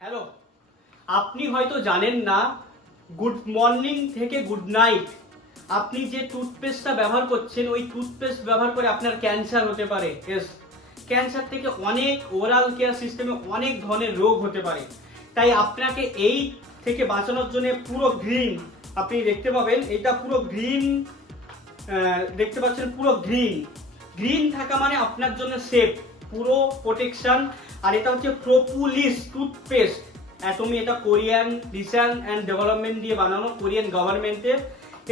Hello আপনি হয়তো জানেন না গুড মর্নিং থেকে গুড নাইট আপনি যে টুথপেস্টটা ব্যবহার করছেন, ওই টুথপেস্ট ব্যবহার করে আপনার ক্যান্সার হতে পারে। এস ক্যান্সার থেকে অনেক ওরাল কেয়ার সিস্টেমে অনেক ধরনের রোগ হতে পারে। তাই আপনাকে এই থেকে বাঁচানোর জন্য পুরো গ্রিন আপনি দেখতে পাবেন, এটা পুরো গ্রিন দেখতে পাচ্ছেন পুরো গ্রিন গ্রিন থাকা মানে আপনার জন্য সেফ পুরো প্রোটেকশন আর এটা হচ্ছে প্রপুলিস টুথপেস্ট অ্যাটমি এটা কোরিয়ান রিসার্চ অ্যান্ড ডেভেলপমেন্ট দিয়ে বানানো, কোরিয়ান গভর্নমেন্টের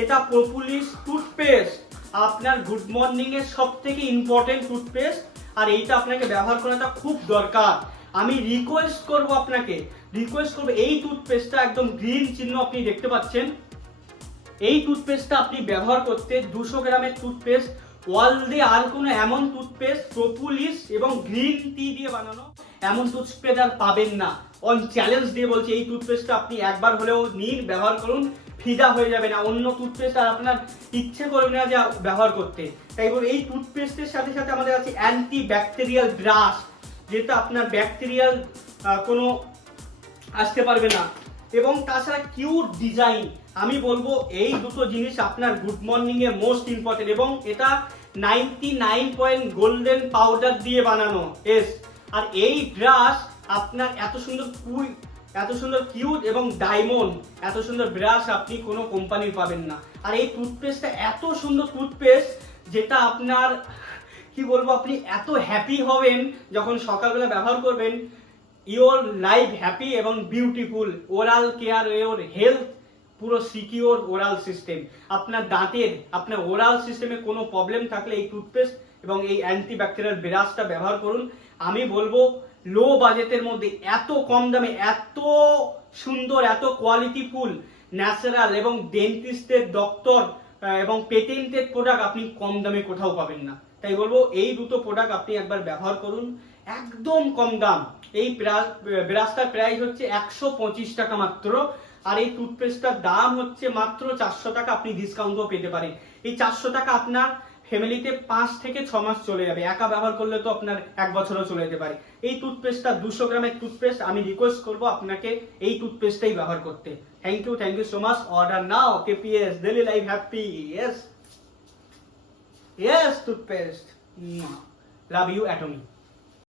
এটা প্রপুলিস টুথপেস্ট আপনার গুড মর্নিং এর সব থেকে ইম্পর্টেন্ট টুথপেস্ট আর এইটা আপনাকে ব্যবহার করাটা খুব দরকার। আমি রিকোয়েস্ট করব আপনাকে। রিকোয়েস্ট করব, এই টুথপেস্টটা একদম গ্রিন চিহ্ন আপনি দেখতে পাচ্ছেন। এই টুথপেস্টটা আপনি ব্যবহার করতে দুশো গ্রামের টুথপেস্ট ওয়ার্ল্ডে আর কোনো এমন টুথপেস্ট প্রপুলিস এবং গ্রিন টি দিয়ে বানানো এমন টুথপেস্ট আর পাবেন না। অন চ্যালেঞ্জ দিয়ে বলছি, এই টুথপেস্টটা আপনি একবার হলেও নিন, ব্যবহার করুন, ফিদা হয়ে যাবে না। অন্য টুথপেস্ট আর আপনার ইচ্ছে করবে না যে ব্যবহার করতে। তাই বলে এই টুথপেস্টের সাথে সাথে আমাদের আছে অ্যান্টি ব্যাকটেরিয়াল ব্রাশ যেটা আপনার ব্যাকটেরিয়াল কোনো আসতে পারবে না। এবং তাছাড়া কিউট ডিজাইন আমি বলব এই দুটো জিনিস আপনার গুড মর্নিং এ মোস্ট ইম্পর্টেন্ট এবং এটা ninety nine point golden powder দিয়ে বানানো এস আর এই ব্রাশ আপনার এত সুন্দর কুই, এত সুন্দর কিউট এবং ডায়মন্ড এত সুন্দর ব্রাশ আপনি কোনো কোম্পানির পাবেন না। আর এই টুথপেস্টটা এত সুন্দর টুথপেস্ট যেটা আপনার, কি বলব, আপনি এত হ্যাপি হবেন যখন সকালবেলা ব্যবহার করবেন ইওর লাইফ হ্যাপি এবং beautiful oral care your health পুরো সিকিওর ওরাল সিস্টেম আপনার দাঁতের, আপনার ওরাল সিস্টেমে কোনো প্রবলেম থাকলে এই টুথপেস্ট এবং এই অ্যান্টি ব্যাকটেরিয়াল ব্রাশটা ব্যবহার করুন। আমি বলব লো বাজেটের মধ্যে এত কম দামে, এত সুন্দর, এত কোয়ালিটিফুল ন্যাচারাল এবং ডেন্টিস্টের ডক্টর এবং পেটেন্টেড প্রোডাক্ট আপনি কম দামে কোথাও পাবেন না। তাই বলব, এই দুটো প্রোডাক্ট আপনি একবার ব্যবহার করুন। একদম কম দাম। এই ব্রাশটার প্রাইস হচ্ছে একশো পঁচিশ টাকা মাত্র, আর এই টুথপেস্টটার দাম হচ্ছে মাত্র চারশো টাকা, আপনি ডিসকাউন্টও পেতে পারেন। এই চারশো টাকা আপনার ফ্যামিলিতে পাঁচ থেকে ছ মাস চলে যাবে। একা ব্যবহার করলে তো আপনার এক বছরও চলে যেতে পারে। এই টুথপেস্টটা দুশো গ্রামের টুথপেস্ট, আমি রিকোয়েস্ট করব আপনাকে এই টুথপেস্টটাই ব্যবহার করতে। Thank you thank you so much order now KPS daily life happy yes yes toothpaste love you Atomy